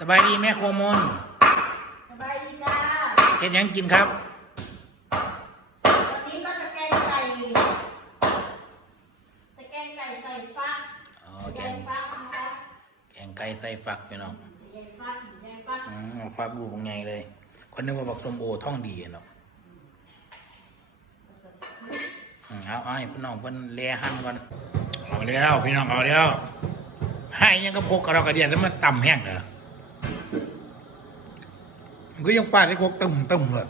สบายดีแม่โคมนสบายดีจ้าเฮ็ดหยังกินครับ วันนี้ก็จะแกงไก่จะแกงไก่ใส่ฟักอ๋อแกแกงงฟักนะคะแกงไก่ใส่ฟักพี่น้องแกงฟักแกงฟักอืมฟักลูกบางไงเลย คนนึกว่าบอกส้มโอท่องดีอะเนาะอืมเอาเอาให้พี่น้องเพิ่นเลียหั่นก่อนเอาแล้วพี่น้องเอาแล้วให้ยังก็พกกระดอกกระเดียดแล้วมันต่ำแห้งเหรอ มันก็ยังฟาดได้พกตึมตึมเลย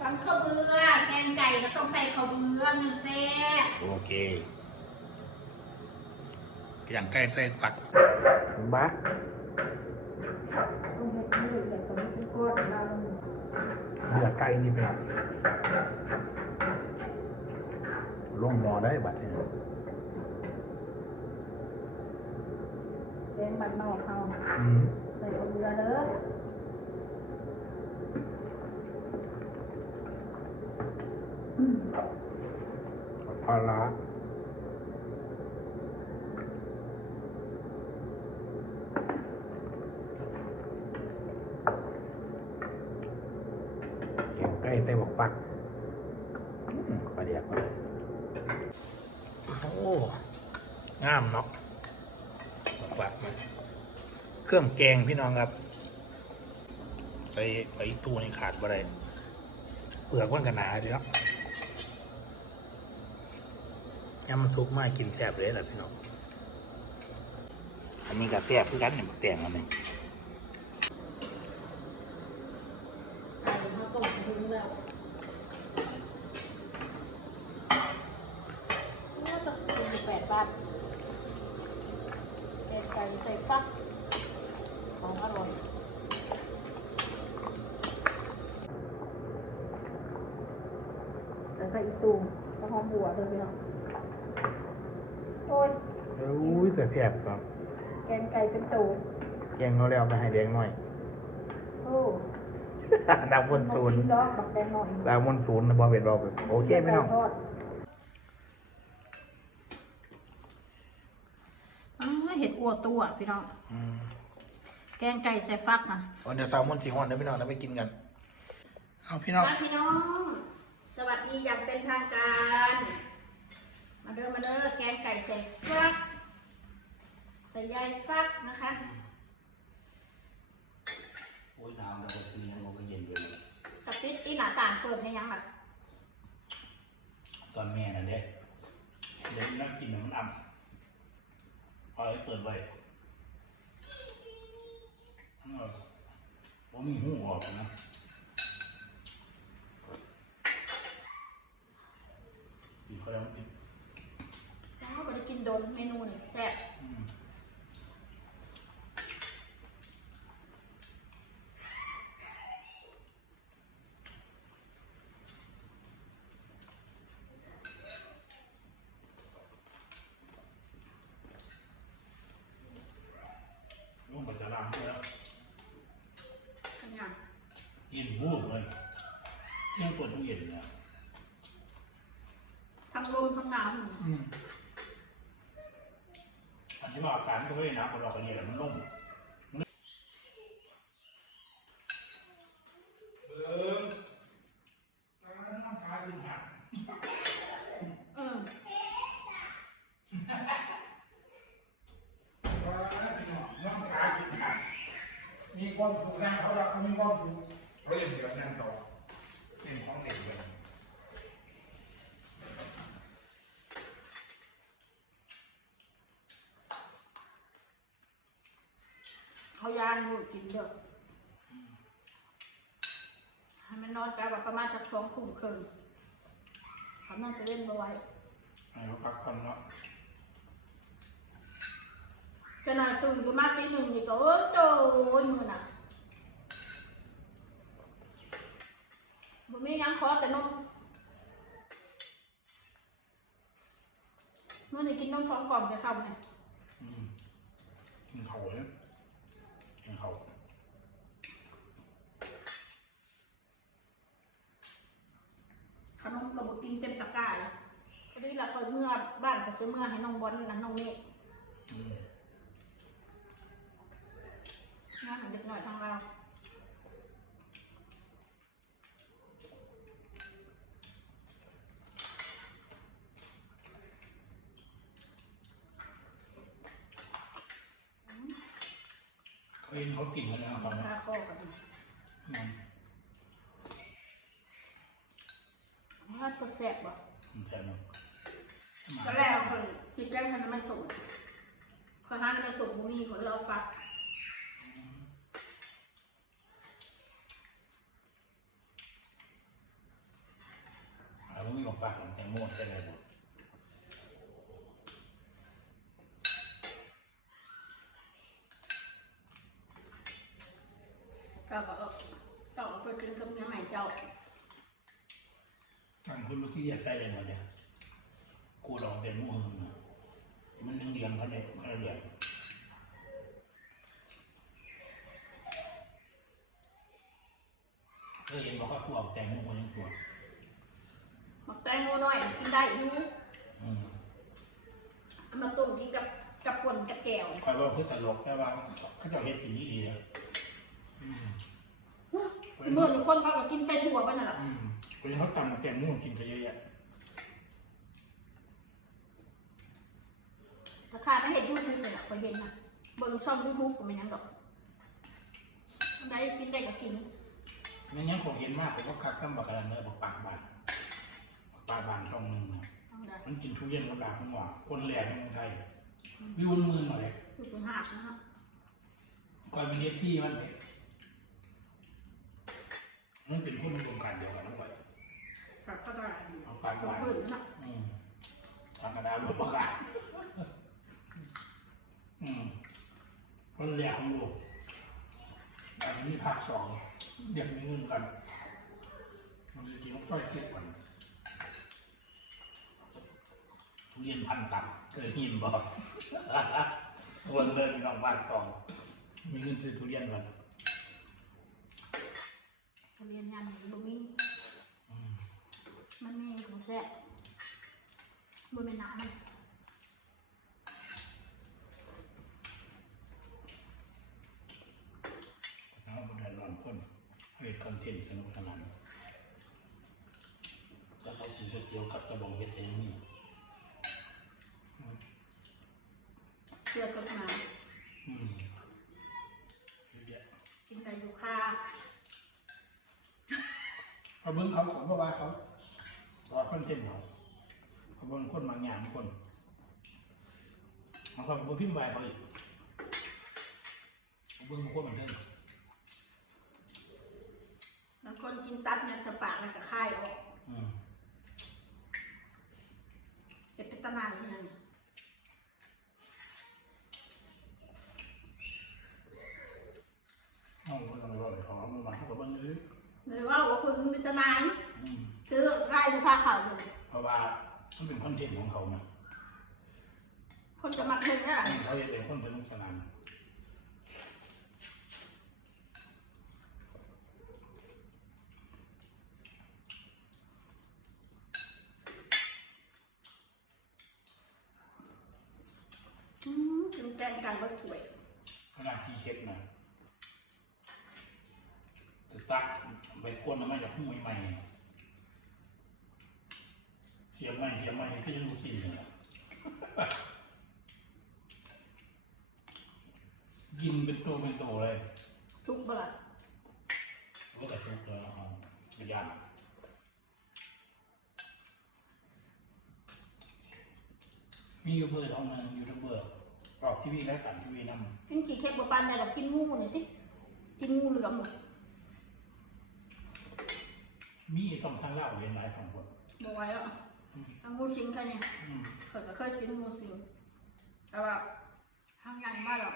ตำข้าวเบือแกงไก่ก็ต้องใส่ข้าวเบือมันแซ่บโอเคอย่างไก่ใส่ฟักบ้าต้องเผ็ดมือแต่ตอนนี้เป็นก้อนเราเลือไก่นี่เป็นลงหมอได้บัดนี้แกงบันนอกเขาอืมใส่ข้าวเบือเด้อ ปาร้าแกงไก่ใส่บอกปักปลาเดียกโอ้งามเนาะบอกปักมาเครื่องแกงพี่น้องครับ ใส่ไปตู้นี่ขาดบ่ได้เปลือกมันกันหนาดีเนาะ ยำมันซุกมากกินแซ่บเลยแหละพี่น้องอันนี้ก็แซ่บคือกันเนี่ยบักแตงอันนี้ไก่เขาต้มถึงแล้วน่าจะเป็นแปดบาทแกงไก่ใส่ฟักของอร่อยแล้วก็อีตูมกระหอมบัวเลยพี่น้อง โอ้ยอุ้ยแต่แซ่บครับ แกงไก่เป็นตูแกงเราแล้วไปให้แดงหน่อย โอ้ดาวบนศูนย์ดอกบักแดงหน่อยดาวบนศูนย์นะบอเวนบอแบบโอเคพี่น้องทอดอ้าวเห็ดอัวตัวพี่น้องอืมแกงไก่ใส่ฟักค่ะวันเดี๋ยวแซลมอนสีฮอนเดี๋ยวพี่น้องเราไปกินกัน เอาพี่น้องมาพี่น้อง สวัสดีอย่างเป็นทางการ มาเด้อมาเด้อแกงไก่ใส่ฟัก ใส่ใยฟักนะคะโอ้ยน้ำเราก็ทีมันก็เย็นเลยกระติดที่หน้าต่างเปิดให้ยังล่ะตอนแม่น่ะเด็กเด็กนั่งกินน้ำอ่ำเอาไว้เปิดไว้เออผมมีหูออกนะกินเขาแล้วมัน กินแล้วก็ได้กินโดนเมนูนี่แซ่บอืมลูกมันจะล้างแล้วขยันเย็นวูบเลยยังปวดตู้เย็นเลยทั้งรูนทั้งน้อืมอัน ที่ว่าอาการก็ไม่ได้นะพอเรากันเย็นมันล่มเออน้ำขาขึ้นหักเออน้ำขาขึ้นหักมีความผูกนะเขาเรามีความผูกเขาเล่นเดี๋ยวนั่งต่อเล่นของเด็กเลย เขายานหูกินเด้อให้มันนอนกลายว่าประมาณจากสองทุ่มครึ่งเขานั่งจะเล่นมาไว้ให้เขาพักผ่อนเนาะจะนอนตื่นขึ้นมาตีหนึ่งนี่ก็โอ้โจนมือน่ะบ่มีหยังขอแต่นมเมื่อนี่กินนมสองกล่องจะเข้าเนี่ยอืมกินเขาเนี่ยกินเขา ขนมกับบุกินเต็มตะกร้าเลยพอดี ละคอยเมื่อบ้านก็ซื้อเมื่อให้น้องบอลนะน้องเมฆอืมหน่อยทางเราเห็นเขากินกันนะครับค่าข้อกันอืมถ้าตัวแสบบ่ใช่ไหมก็แล้วคนที่แจ้งทันไม่ส่งคนหาไม่ส่งมูนี่คนเราฟักเอาลูกมีของฝากของแตงโมใช่ไหมครับก็บอกว่าเจ้อาไปกินกับเมียใหม่เจ้าทางคุณลูกที่จะใส่เลยหมดเนี่ย กูลองแตงโมหนึ่งนะมันนึ่งเลี้ยงเขาเนี่ยมันเลี้ยงเคยเห็นบอกว่าพวกแตงโมคนยังตัวหมักแตงโมหน่อยกินได้อยูอืมเอามาต้มกินกับกับป่นกับแก้วคอยว่าคือตลกแต่ว่าเขาเจะเห็ดกินนี่ดีนะอืมเมื่อคนเขาก็กินไปทั่วบ้านน่ะล่ะอืมคนนี้เขาตำแตงโมกินกันเยอะแยะ ราคาไม่เห็นยูทูบเลยอะเคยเห็นนะเบิ่งช่องยูทูบก็ไม่นั่งดอกอันใดกินได้ก็กินไม่งั้นผมเห็นมากผมก็คักตั้งบักกะลันเนอร์บักปากบานบักปากบานช่องหนึ่งนะเอาได้มันกินทุเรียนกับดาบมันหวานคนแหลกในเมืองไทยวิวมือหน่อยเลยคือคือหักนะครับก่อนเป็นเอฟที่มันเลยมันเป็นคนในวงการเดียวกันทั้งหมดก็เข้าใจเอาปากตัวบานพื้นนะ อืมทางกระดาษรถประกาศ อืมคนแหลกของโลกอันนี้ภาคสองเด็กมีเงินกันมันจริงๆต้องช่วยเก็บก่อนทุเรียนพันตับเคยหินบอกวนเลยพี่น้องบ้านกอง มีเงินซื้อทุเรียนก่อนทุเรียนยันบุมีอืมมันมีของแซ่บบุเป็นน้ำมัน เอาบุญร้อนคนให้คอน เทนต์สนุกสนานแล้วเขากินก๋วยเตี๋ยวกับกระบองเห็ดเองนี่เกลือกับน้อืมเยอะแยะำกินไก่ยูคาเขาเบิ้งเขาเขาบอกว่าเขารอคอนเทนต์เขาเขาเบิ้งคนบางอย่างคนเขาเขาบอกพิมพ์ใบเขาอีกเขาเบิ้งคนบันเทิง บางคนกินตับเนี่ยจะปากมันจะคายออกอืมเก็บเป็นตะนานนี่นั่นเอาคนละร้อยเขาเอามาเขาก็เบิ้งเลยเลยว่าว่าคุณเป็นตะนานอืมคือคายจะพาข่าวอยู่เพราะว่ามันเป็นคอนเทนต์ของเขานะคนจะมักเพิ่งอะเขาจะเป็นคนสนุกสนาน อืม กินแกงไก่บะถ้วยขนาดที่เช็ดนะจะตักไปคนมันจะพุ่งใหม่ๆเสียบใหม่เสียบใหม่ที่จะรู้กินเลยนะกินเป็นตัวเป็นตัวเลยทุกเบล่ะก็แต่ทุกเลยเอาไปย่างมียูทูบเบอร์เอามายูทูบเบอร์ออ กทีวีแล้วกันทีวีนำกินกี่เค้กบะปันเนี่ยเรากินงูเนี่ยจิกินงูเหลือมหมดมีสองทางเล่าเรียนหลายสองคนบอกไว้แล้วเอางูชิงแค่เนี่ยอืมเคยก็เคยกินงูสิงแต่ว่าทางยังมากหรอก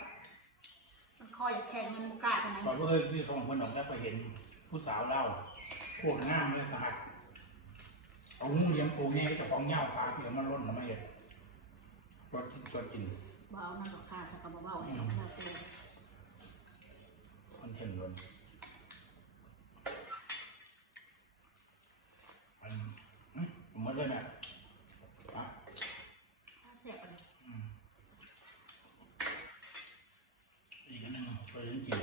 มันคอยแข็งมันมุกล้าทำไมก่อนก็เคยที่สองคนออกแล้วไปเห็นผู้สาวเล่าโคตรงามเลยสหัสเอางูเลี้ยงปูแง่กับของเหย้าขาเถื่อมันล้นแล้วไม่เห็นก็กินก็กิน บเอานั่นก็ขาดถ้าก็บเว้าแห้งแล้วดเมันเห็นเลมันหมดเลยนะอะถ้าแซ่บอันนี้อือีกอันหนึ่งเปิดกิน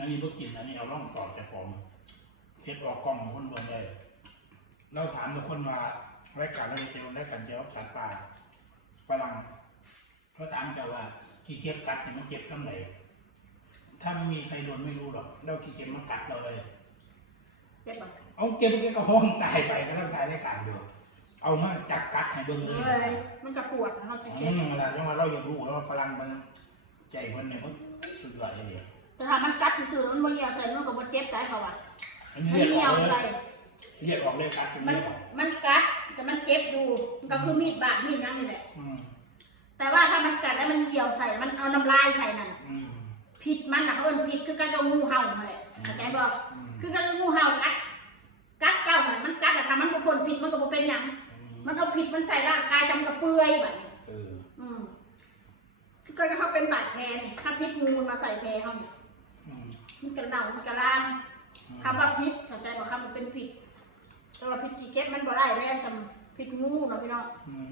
อันนี้ก็กินอันนี้เอาล่องต่อจากผมเทปออกกล้องคนเบิ่งเลย เราถามทุกคนว่ารายการเราจะเป็นรายการเดียวตัดปลาฝรั่งเขาถามจะว่ากี่เก็บกัดเนี่ยมันเก็บเท่าไหร่ถ้าไม่มีใครโดนไม่รู้หรอกเรากี่เก็บมันกัดเราเลยเจ็บปะเอาเก็บเก็บก็ห้องตายไปก็ต้องตายรายการอยู่เอามาจับกัดให้เบิ่งเลเอ้ยยมันจะปวดนะเราจะอืเจ็บมเวลาจังว่าเราอยากรู้ว่าฝรั่งมันใจมันเนี่ยมันสุดยอดเลยแต่ถ้ามันกัดที่สุดมันบ่เหี่ยวใส่มันก็บ่เจ็บใจเขาอะอันนี้มันเรียกเหี่อยวอกเลใส่ย เรียกออกเลยกัดเป็นมันเรียกออกมันกัดแต่มันเจ็บอยู่มันก็คือมีดบาดมีดนั่นนี่แหละ อืมแต่ว่าถ้ามันกัดแล้วมันเหี่ยวใส่มันเอาน้ำลายใส่นั่นอืมพิษมันน่ะเขาเอิ้นพิษคือการเอางูเห่ามาแหละเข้าใจบ่อืมคือการเอางูเห่ากัดกัดเจ้าน่ะมันกัดแต่ถ้ามันบ่พ้นพิษมันก็บ่เป็นหยังมันเอาพิษมันใส่ร่างกายจำกระเปื่อยแบบนี้เอออืมคือก็จะเขาเป็นบาดแผลนี่ถ้าพิษงูมันมาใส่แผลเขาเนี่ยอืมมันกระเน่ามันกระลาม คำว่าพิษเข้าใจบ่คำมันเป็นพิษ แต่ว่าพิษที่เก็บมันบ่ได้แรงจำพิษงูเนาะพี่น้อง อืม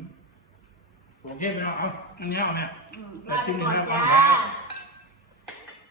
โอเคไปเอาเอาอันนี้เอาเนี่ย อืมแล้วลาไปที่นี่ก่อนนะจ้าเอา